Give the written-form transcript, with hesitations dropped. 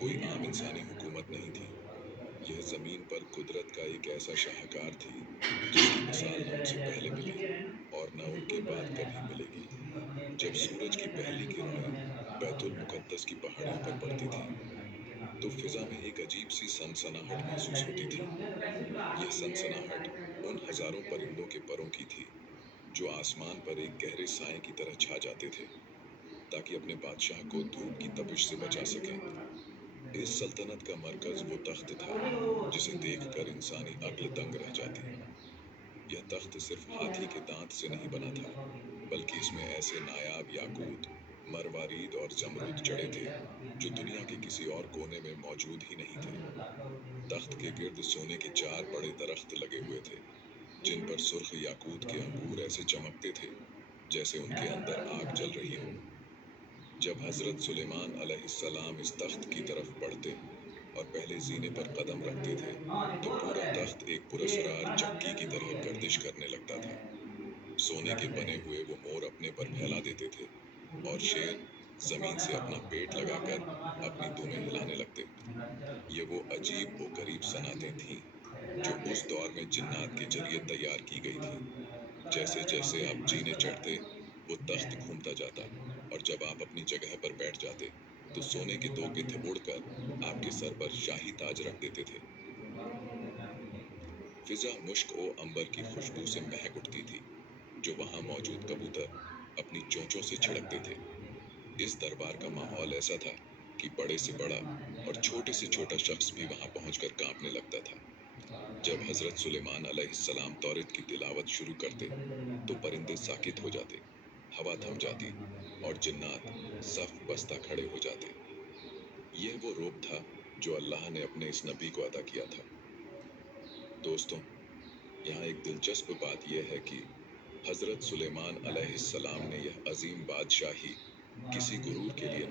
कोई आम इंसानी हुकूमत नहीं थी। यह ज़मीन पर कुदरत का एक ऐसा शाहकार थी जिसकी मिसाल न उनसे पहले मिली और न उनके बाद कभी मिलेगी। जब सूरज की पहली किरणें बैतुल मुकद्दस की पहाड़ियों पर पड़ती थीं, तो फिजा में एक अजीब सी सनसनाहट महसूस होती थी। यह सनसनाहट उन हजारों परिंदों के परों की थी जो आसमान पर एक गहरे साए की तरह छा जाते थे ताकि अपने बादशाह को धूप की तपिश से बचा सकें। इस सल्तनत का मरकज वो तख्त था जिसे देखकर इंसानी अक्ल दंग रह जाती। यह तख्त सिर्फ हाथी के दांत से नहीं बना था, बल्कि इसमें ऐसे नायाब याकूत, मरवारीद और जमरूद जड़े थे जो दुनिया के किसी और कोने में मौजूद ही नहीं थे। तख्त के गिर्द सोने के 4 बड़े दरख्त लगे हुए थे, जिन पर सुर्ख याकूत के अंगूर ऐसे चमकते थे जैसे उनके अंदर आग जल रही हो। जब हजरत सुलेमान अलैहिस्सलाम इस तख्त की तरफ बढ़ते और पहले जीने पर कदम रखते थे, तो पूरा तख्त एक पुरस्रार चक्की की तरह गर्दिश करने लगता था। सोने के बने हुए वो मोर अपने पर फैला देते थे और शेर जमीन से अपना पेट लगाकर अपनी दुमें हिलाने लगते। ये वो अजीब व गरीब सनातें थीं जो उस दौर में जिन्नात के जरिए तैयार की गई थीं। जैसे जैसे आप जीने चढ़ते, वो तख्त घूमता जाता और जब आप अपनी जगह पर बैठ जाते, तो सोने के 2 गिद्ध उड़कर आपके सर पर शाही ताज रख देते थे। फिजा मुश्क ओ अंबर की खुशबू से महक उठती थी, जो वहां मौजूद कबूतर अपनी चोंचों से छिड़कते थे। इस दरबार का माहौल ऐसा था कि बड़े से बड़ा और छोटे से छोटा शख्स भी वहां पहुंचकर कांपने लगता था। जब हजरत सुलेमान अलैहिस्सलाम तौरात की तिलावत शुरू करते, तो परिंदे साकित हो जाते, हवा थम जाती और जिन्नात सफ बस्ता खड़े हो जाते। यह वो रूप था जो अल्लाह ने अपने इस नबी को अता किया था। दोस्तों, यहाँ एक दिलचस्प बात यह है कि हजरत सुलेमान अलैहिस्सलाम ने यह अजीम बादशाही किसी गुरूर के लिए